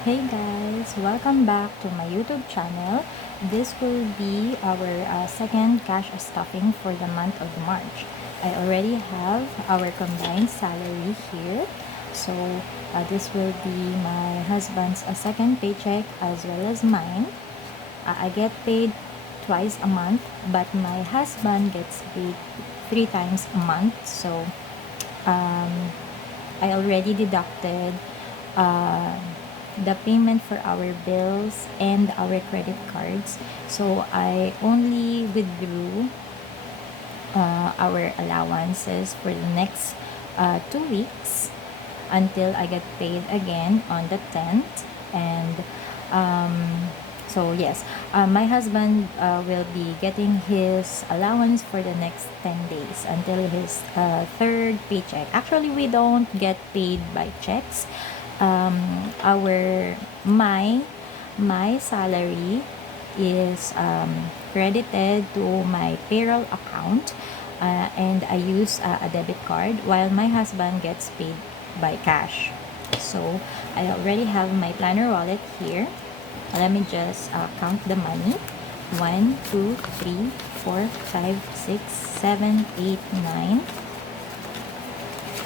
Hey guys, welcome back to my YouTube channel. This will be our second cash stuffing for the month of March. I already have our combined salary here. So this will be my husband's second paycheck as well as mine. I get paid twice a month, but my husband gets paid 3 times a month. So um, I already deducted uh, the payment for our bills and our credit cards. So I only withdrew our allowances for the next 2 weeks until I get paid again on the 10th. And so yes, my husband will be getting his allowance for the next 10 days until his third paycheck. Actually, we don't get paid by checks. Our my salary is credited to my payroll account, and I use a debit card while my husband gets paid by cash. So I already have my planner wallet here. Let me just count the money. 1, 2, 3, 4, 5, 6, 7, 8, 9,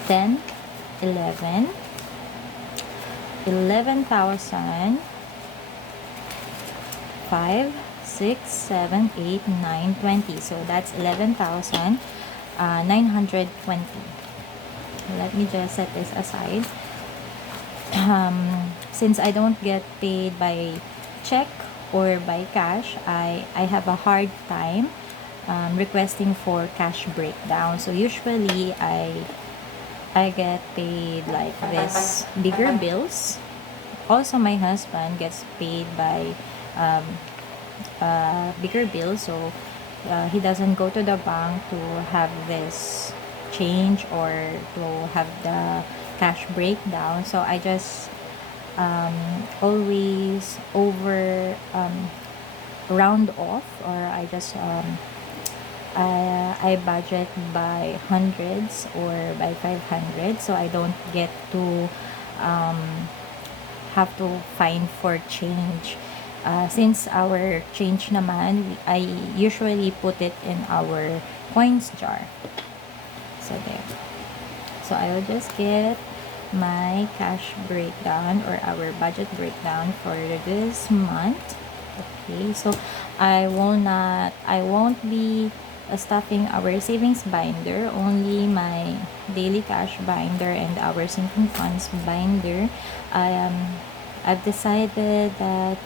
10, 11, 11,000, 5, 6, 7, 8, 9, 20. So that's 11,920. Let me just set this aside. Since I don't get paid by check or by cash, I have a hard time requesting for cash breakdown. So usually I get paid like this bigger bills. Also, my husband gets paid by bigger bills, so he doesn't go to the bank to have this change or to have the cash breakdown. So I just always over round off, or I just I budget by hundreds or by 500, so I don't get to have to find for change. Since our change naman, I usually put it in our coins jar. So there. So I will just get my cash breakdown or our budget breakdown for this month. Okay, so I won't be stuffing our savings binder, only my daily cash binder and our sinking funds binder. I've decided that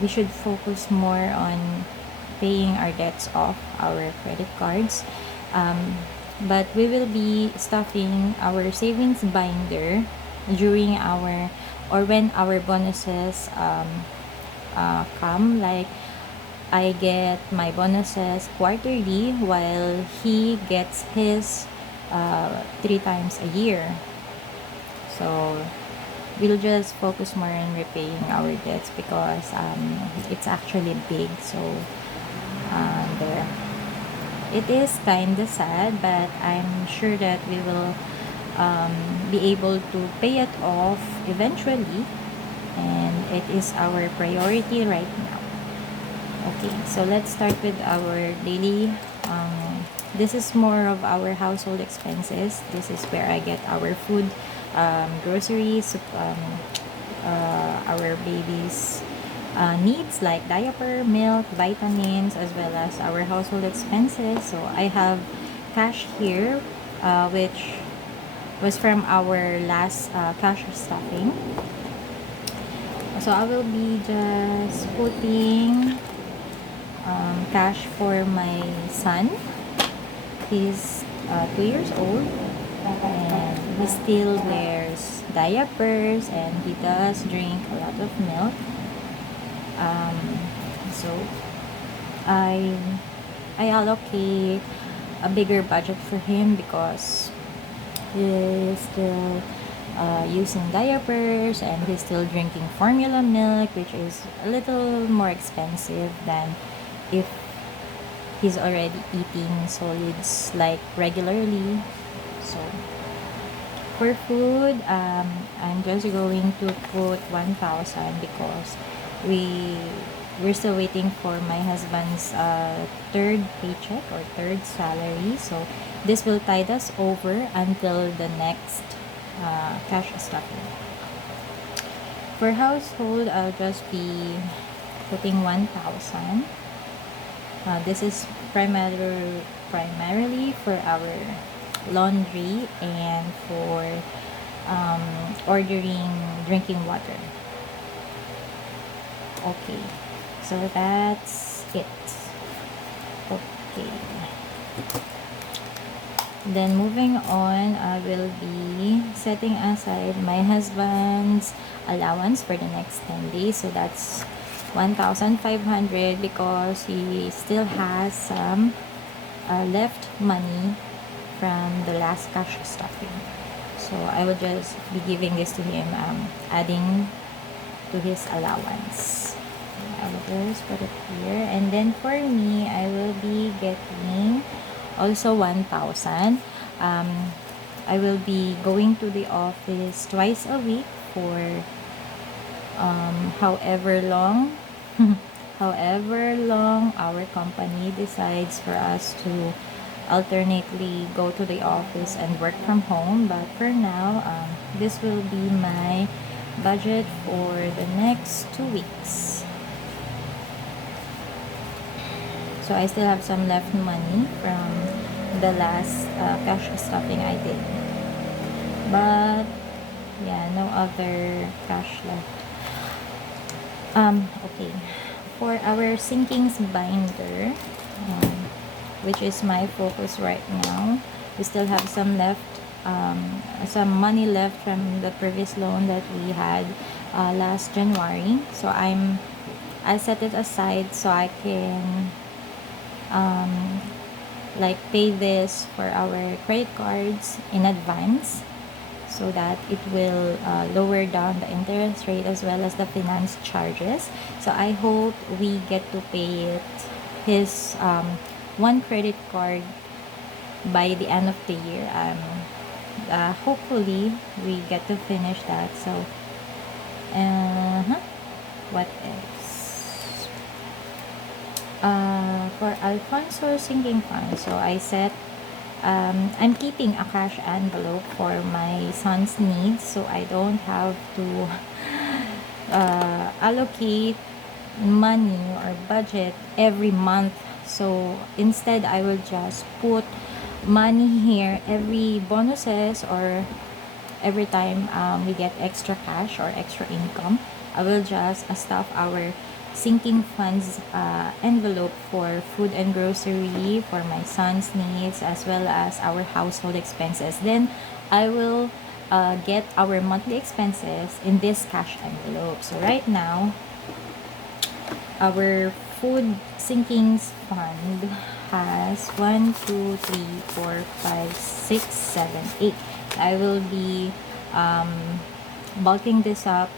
we should focus more on paying our debts off our credit cards. But we will be stuffing our savings binder during our or when our bonuses come. Like, I get my bonuses quarterly while he gets his 3 times a year. So we'll just focus more on repaying our debts because it's actually big. So there. It is kind of sad, but I'm sure that we will be able to pay it off eventually, and it is our priority right now. Okay, so let's start with our daily. This is more of our household expenses. This is where I get our food, groceries, our babies' needs like diaper, milk, vitamins, as well as our household expenses. So I have cash here, which was from our last cash stuffing. So I will be just putting cash for my son. He's 2 years old, and he still wears diapers, and he does drink a lot of milk. So I allocate a bigger budget for him because he's still using diapers, and he's still drinking formula milk, which is a little more expensive than if he's already eating solids like regularly. So For food, I'm just going to put 1,000 because we we're still waiting for my husband's third paycheck or third salary. So this will tide us over until the next cash stuffing. For household, I'll just be putting 1,000. This is primarily for our laundry and for ordering drinking water. Okay, so that's it. Okay, then moving on, I will be setting aside my husband's allowance for the next 10 days. So that's 1,500 because he still has some left money from the last cash stuffing. So I will just be giving this to him, adding to his allowance. I will just put it here. And then for me, I will be getting also 1,000. I will be going to the office twice a week for however long however long our company decides for us to alternately go to the office and work from home. But for now, this will be my budget for the next 2 weeks. So I still have some left money from the last cash stuffing I did, but yeah, no other cash left. Okay, for our sinkings binder, which is my focus right now, we still have some left, some money left from the previous loan that we had last January. So I set it aside so I can like pay this for our credit cards in advance, so that it will lower down the interest rate as well as the finance charges. So I hope we get to pay it, his one credit card, by the end of the year. Hopefully we get to finish that. So what else? For Alfonso sinking fund, so I set I'm keeping a cash envelope for my son's needs, so I don't have to allocate money or budget every month. So instead, I will just put money here every bonuses or every time we get extra cash or extra income. I will just stuff our sinking funds envelope for food and grocery for my son's needs as well as our household expenses. Then I will get our monthly expenses in this cash envelope. So right now, our food sinkings fund has 1, 2, 3, 4, 5, 6, 7, 8. I will be bulking this up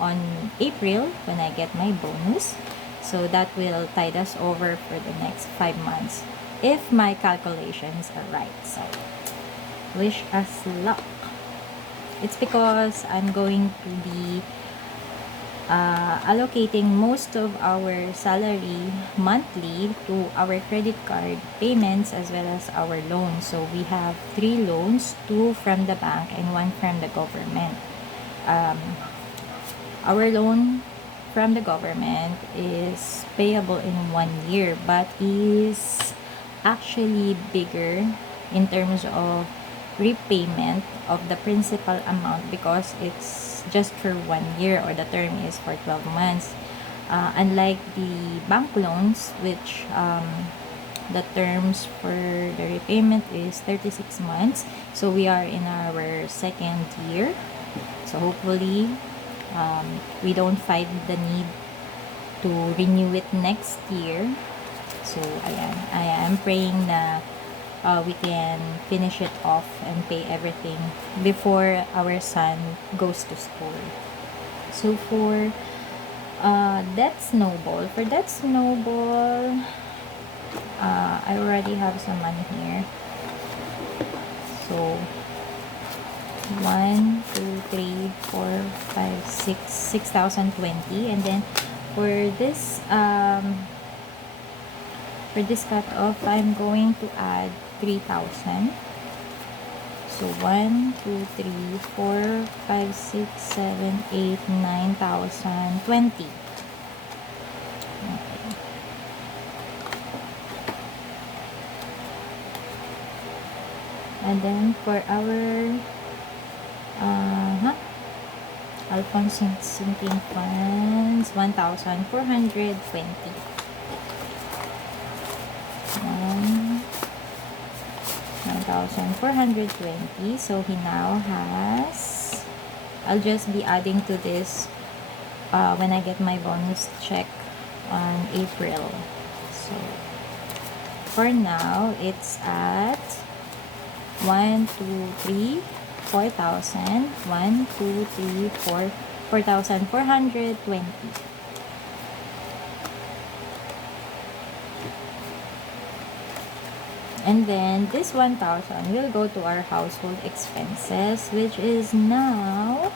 on April when I get my bonus. So that will tide us over for the next 5 months if my calculations are right. So wish us luck. It's because I'm going to be allocating most of our salary monthly to our credit card payments as well as our loans. So we have 3 loans, 2 from the bank and 1 from the government. Our loan from the government is payable in 1 year, but is actually bigger in terms of repayment of the principal amount because it's just for 1 year, or the term is for 12 months. Unlike the bank loans, which the terms for the repayment is 36 months. So we are in our 2nd year. So hopefully we don't find the need to renew it next year. So ayan, I am praying na we can finish it off and pay everything before our son goes to school. So for debt snowball, I already have some money here. So 1, 2, 3, 4, 5, 6, 6,020. And then for this cutoff, I'm going to add 3,000. So 1, 2, 3, 4, 5, 6, 7, 8, 9,020. Okay. And then for our Alphonse sinking funds, 1,420. 1,420. So he now has, I'll just be adding to this when I get my bonus check on April. So for now, it's at 1, 2, 3, 4,000. 1, 2, 3, 4, 4,420. And then this 1,000 will go to our household expenses, which is now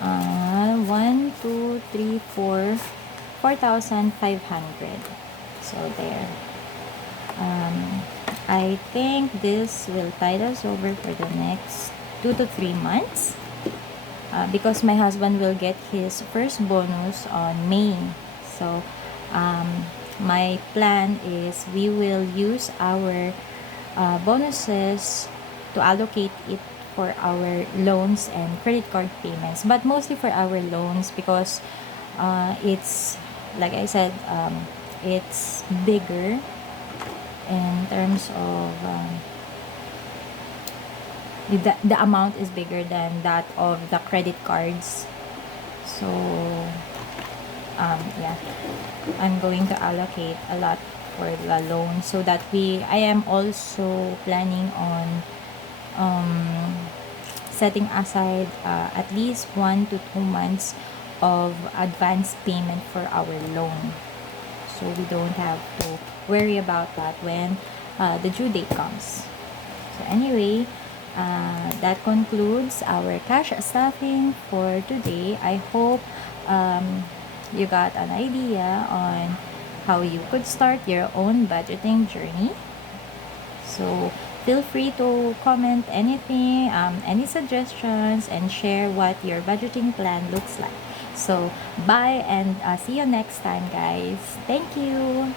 1, 2, 3, 4, 4,500. So there. I think this will tide us over for the next 2 to 3 months because my husband will get his first bonus on May. So my plan is we will use our bonuses to allocate it for our loans and credit card payments, but mostly for our loans because it's, like I said, it's bigger in terms of the amount is bigger than that of the credit cards. So yeah, I'm going to allocate a lot for the loan so that I am also planning on setting aside at least 1 to 2 months of advance payment for our loan, so we don't have to worry about that when the due date comes. So anyway, that concludes our cash stuffing for today. I hope you got an idea on how you could start your own budgeting journey. So feel free to comment anything, any suggestions, and share what your budgeting plan looks like. So bye, and see you next time, guys. Thank you.